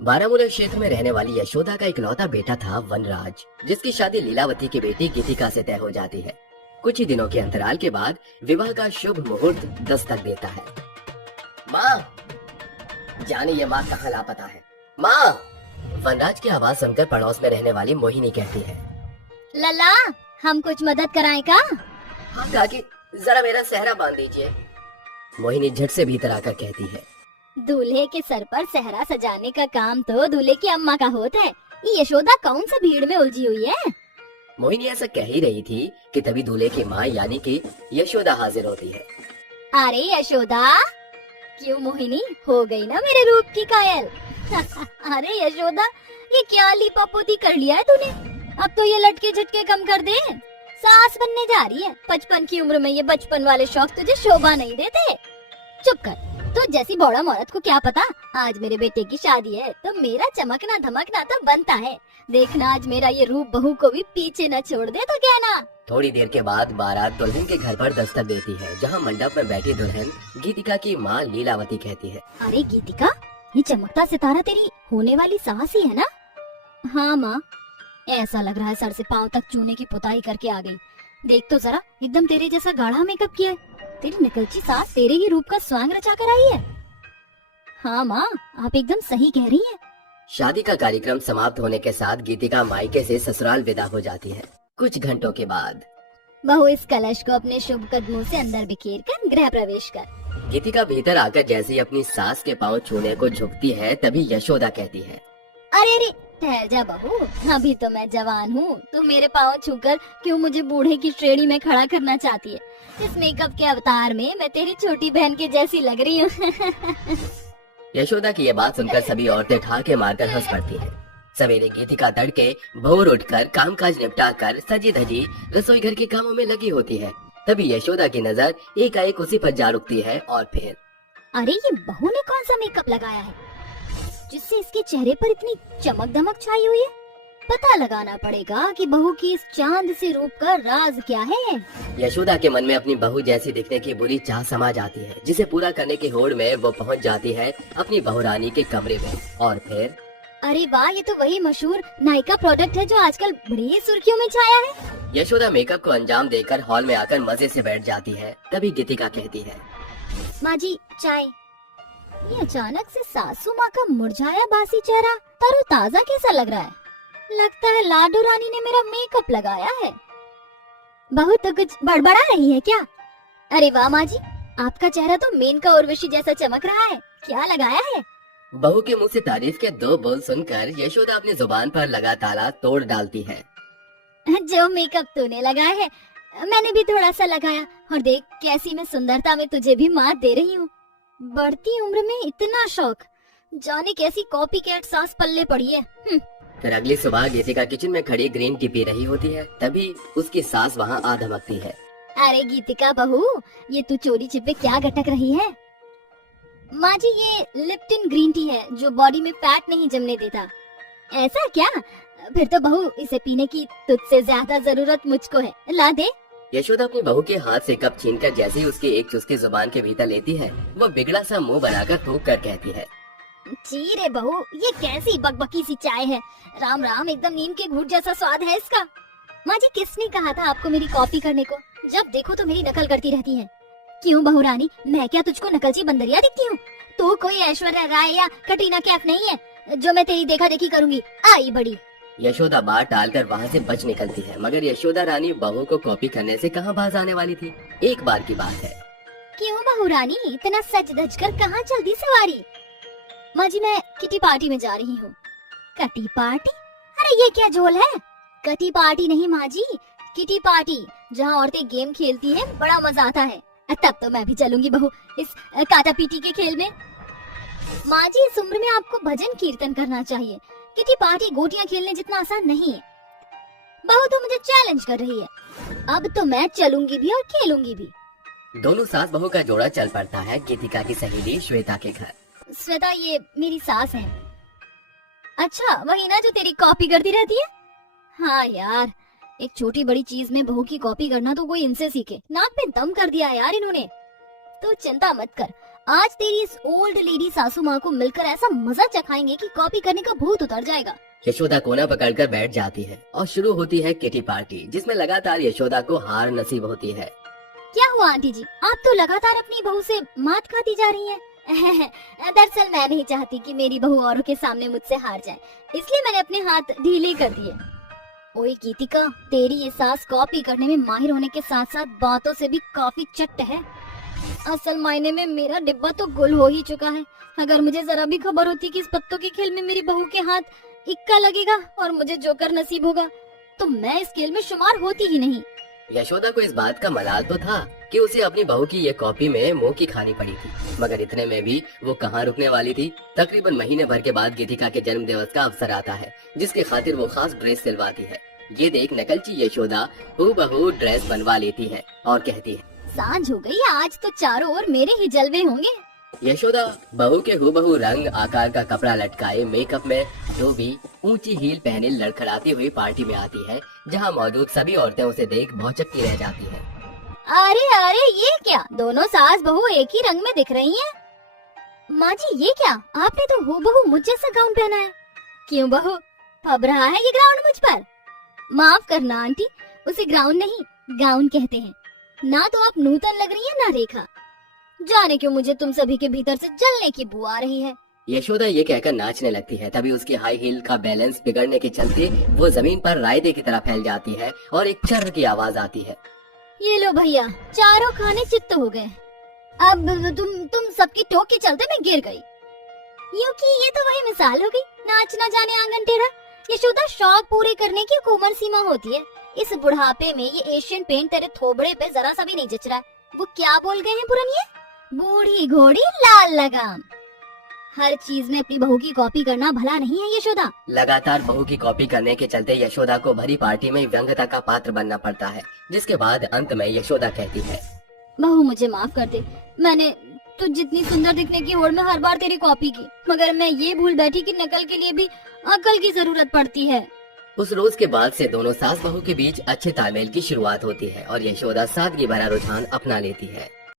बारामूला क्षेत्र में रहने वाली यशोदा का इकलौता बेटा था वनराज, जिसकी शादी लीलावती की बेटी गीतिका से तय हो जाती है। कुछ ही दिनों के अंतराल के बाद विवाह का शुभ मुहूर्त दस्तक देता है। माँ, जाने ये माँ कहाँ लापता है। माँ! वनराज की आवाज सुनकर पड़ोस में रहने वाली मोहिनी कहती है, लला, हम कुछ मदद कराएं का? हाँ काकी, जरा मेरा सेहरा बांध दीजिए। मोहिनी झट से भीतर आकर कहती है, दूल्हे के सर पर सेहरा सजाने का काम तो दूल्हे की अम्मा का होता है। ये यशोदा कौन सा भीड़ में उलझी हुई है? मोहिनी ऐसा कह ही रही थी कि तभी दूल्हे की माँ यानी कि यशोदा हाजिर होती है। अरे यशोदा, क्यों मोहिनी हो गई ना मेरे रूप की कायल? अरे यशोदा, ये क्या लीपापोती कर लिया है तूने? अब तो ये लटके झटके कम कर दे। सास बनने जा रही है। 55 की उम्र में ये बचपन वाले शौक तुझे शोभा नहीं देते। चुप कर। तो जैसी बौड़ा औरत को क्या पता, आज मेरे बेटे की शादी है तो मेरा चमकना धमकना तो बनता है। देखना आज मेरा ये रूप बहू को भी पीछे न छोड़ दे तो कहना। थोड़ी देर के बाद बारात दुल्हन के घर पर दस्तक देती है, जहाँ मंडप में बैठी दुल्हन गीतिका की माँ लीलावती कहती है, अरे गीतिका, ये चमकता सितारा तेरी होने वाली सास ही है ना? हाँ माँ, ऐसा लग रहा है सर से पाँव तक चूने की पुताई करके आ गई। देख तो जरा, एकदम तेरे जैसा गाढ़ा मेकअप किया है। तेरी निकलची सास तेरे ही रूप का स्वांग रचा कर आई है। हाँ माँ, आप एकदम सही कह रही हैं। शादी का कार्यक्रम समाप्त होने के साथ गीतिका मायके से ससुराल विदा हो जाती है। कुछ घंटों के बाद बहू, इस कलश को अपने शुभ कदमों से अंदर बिखेर कर गृह प्रवेश कर। गीतिका भीतर आकर जैसे ही अपनी सास के पाँव छूने को झुकती है, तभी यशोदा कहती है, अरे अरे, ठहर जा बहू, अभी तो मैं जवान हूँ। तू मेरे पाँव छूकर क्यों मुझे बूढ़े की श्रेणी में खड़ा करना चाहती है? इस मेकअप के अवतार में मैं तेरी छोटी बहन के जैसी लग रही हूँ। यशोदा की ये बात सुनकर सभी औरतें ठाके मारकर हंस पड़ती हैं। सवेरे गीतिका तड़के भोर उठकर कामकाज निपटा कर सजी धजी रसोई घर के कामों में लगी होती है। तभी यशोदा की नजर एकाएक उसी पर जा रुकती है और फिर, अरे ये बहू ने कौन सा मेकअप लगाया है जिससे इसके चेहरे पर इतनी चमक दमक छाई हुई है? पता लगाना पड़ेगा कि बहू की इस चांद से रूप का राज क्या है। यशोदा के मन में अपनी बहू जैसी दिखने की बुरी चाह समा जाती है, जिसे पूरा करने की होड़ में वो पहुंच जाती है अपनी बहुरानी के कमरे में। और फिर, अरे वाह, ये तो वही मशहूर नायका प्रोडक्ट है जो आजकल बड़ी सुर्खियों में छाया है। यशोदा मेकअप को अंजाम देकर हॉल में आकर मजे से बैठ जाती है। तभी गीतिका कहती है, माँ जी, चाय। ये अचानक से सासू माँ का मुरझाया बासी चेहरा तरोताजा कैसा लग रहा है? लगता है लाडो रानी ने मेरा मेकअप लगाया है। बहू तो कुछ बड़बड़ा रही है क्या? अरे वाह माँ जी, आपका चेहरा तो मेनका उर्वशी जैसा चमक रहा है। क्या लगाया है? बहू के मुंह से तारीफ के दो बोल सुनकर यशोदा अपनी जुबान पर लगा ताला तोड़ डालती है। जो मेकअप तूने लगाया है मैंने भी थोड़ा सा लगाया, और देख कैसी मैं सुंदरता में तुझे भी मात दे रही हूँ। बढ़ती उम्र में इतना शौक, जाने कैसी कॉपी कैट सास पल्ले पड़ी है। फिर अगली सुबह गीतिका किचन में खड़ी ग्रीन टी पी रही होती है। तभी उसकी सास वहाँ आ धमकती है, अरे गीतिका बहू, ये तू चोरी छिपे क्या गटक रही है? माँ जी, ये लिप्टन ग्रीन टी है जो बॉडी में फैट नहीं जमने देता। ऐसा क्या? फिर तो बहू इसे पीने की तुझसे ज्यादा जरूरत मुझको है, ला दे। यशोदा अपनी बहू के हाथ से कप छीनकर जैसे ही उसकी एक चुस्की जुबान के भीतर लेती है, वो बिगड़ा सा मुंह बनाकर थूक कर कहती है, जी रे बहू, ये कैसी बकबकी सी चाय है? राम राम, एकदम नीम के घूंट जैसा स्वाद है इसका। माँ जी, किसने कहा था आपको मेरी कॉपी करने को? जब देखो तो मेरी नकल करती रहती है। क्यों बहू रानी, मैं क्या तुझको नकलची बंदरिया दिखती हूँ? तू कोई ऐश्वर्या राय या कटरीना कैफ नहीं है जो मैं तेरी देखा देखी करूंगी। आई बड़ी। यशोदा बात टालकर वहाँ से बच निकलती है, मगर यशोदा रानी बहू को कॉपी करने से कहाँ बाज आने वाली थी। एक बार की बात है। क्यों बहू रानी, इतना सच धज कर कहाँ चल दी सवारी? माँ जी, मैं किटी पार्टी में जा रही हूँ। कटी पार्टी? अरे ये क्या झोल है? कटी पार्टी नहीं माँ जी, किटी पार्टी, जहाँ औरतें गेम खेलती है, बड़ा मजा आता है। तब तो मैं भी चलूंगी बहू इस काटा पीटी के खेल में। माँ जी, इस उम्र में आपको भजन कीर्तन करना चाहिए। किटी पार्टी गोटियां खेलने जितना आसान नहीं है। बहू तो मुझे चैलेंज कर रही है। अब तो मैं चलूंगी भी और खेलूंगी भी। दोनों सास बहू का जोड़ा चल पड़ता है गीतिका की सहेली श्वेता के घर। श्वेता, ये मेरी सास है। अच्छा, वही ना जो तेरी कॉपी करती रहती है? हाँ यार, एक छोटी बड़ी चीज में बहू की कॉपी करना तो कोई इनसे सीखे। नाक पे दम कर दिया यार इन्होंने। तो चिंता मत कर, आज तेरी इस ओल्ड लेडी सासू माँ को मिलकर ऐसा मजा चखाएंगे कि कॉपी करने का भूत उतर जाएगा। यशोदा कोना पकड़कर बैठ जाती है और शुरू होती है किटी पार्टी, जिसमें लगातार यशोदा को हार नसीब होती है। क्या हुआ आंटी जी, आप तो लगातार अपनी बहू से मात खाती जा रही हैं। दरअसल मैं नहीं चाहती कि मेरी बहू औरों के सामने मुझसे हार जाए, इसलिए मैंने अपने हाथ ढीले कर दिए। ओए गीतिका, तेरी ये सास कॉपी करने में माहिर होने के साथ साथ बातों से भी काफी चट्ट है। असल मायने में मेरा डिब्बा तो गुल हो ही चुका है। अगर मुझे जरा भी खबर होती कि इस पत्तों के खेल में मेरी बहू के हाथ इक्का लगेगा और मुझे जोकर नसीब होगा, तो मैं इस खेल में शुमार होती ही नहीं। यशोदा को इस बात का मलाल तो था कि उसे अपनी बहू की ये कॉपी में मुंह की खानी पड़ी थी, मगर इतने में भी वो कहाँ रुकने वाली थी। तकरीबन महीने भर के बाद गीतिका के जन्म दिवस का अवसर आता है, जिसके खातिर वो खास ड्रेस सिलवाती है। ये देख नकलची यशोदा हूबहू ड्रेस बनवा लेती है और कहती है, सांझ हो गई, आज तो चारों ओर मेरे ही जलवे होंगे। यशोदा बहू के हूबहू रंग आकार का कपड़ा लटकाए मेकअप में डूबी ऊंची हील पहने लड़खड़ाती हुई पार्टी में आती है, जहां मौजूद सभी औरतें उसे देख भौचक्की रह जाती हैं। अरे अरे, ये क्या, दोनों सास बहू एक ही रंग में दिख रही हैं। माँ जी ये क्या, आपने तो हूबहू मुझ जैसा गाउन पहना है। क्यों बहू, अब रहा है ये ग्राउंड मुझ पर? माफ करना आंटी, उसे ग्राउंड नहीं गाउन कहते हैं। ना तो आप नूतन लग रही है ना रेखा। जाने क्यों मुझे तुम सभी के भीतर से जलने की बू आ रही है। यशोदा ये कहकर नाचने लगती है। तभी उसकी हाई हील का बैलेंस बिगड़ने के चलते वो जमीन पर रायते की तरह फैल जाती है और एक चर्र की आवाज आती है। ये लो भैया, चारों खाने चित्त हो गए। अब तुम सबकी टोक के चलते मैं गिर गई। यूं कि ये तो वही मिसाल हो गई, नाच ना जाने आंगन टेढ़ा। यशोदा, शौक पूरे करने की एक उम्र सीमा होती है। इस बुढ़ापे में ये एशियन पेंट तेरे थोबड़े पे जरा सा भी नहीं जच रहा है। वो क्या बोल गए हैं पुरनिये? बूढ़ी घोड़ी लाल लगाम। हर चीज में अपनी बहू की कॉपी करना भला नहीं है यशोदा। लगातार बहू की कॉपी करने के चलते यशोदा को भरी पार्टी में व्यंग्यता का पात्र बनना पड़ता है, जिसके बाद अंत में यशोदा कहती है, बहू मुझे माफ कर दे, मैंने तो जितनी सुंदर दिखने की होड़ में हर बार तेरी कॉपी की, मगर मैं ये भूल बैठी कि नकल के लिए भी अकल की जरूरत पड़ती है। उस रोज के बाद से दोनों सास बहू के बीच अच्छे तालमेल की शुरुआत होती है और यशोदा सादगी भरा रुझान अपना लेती है।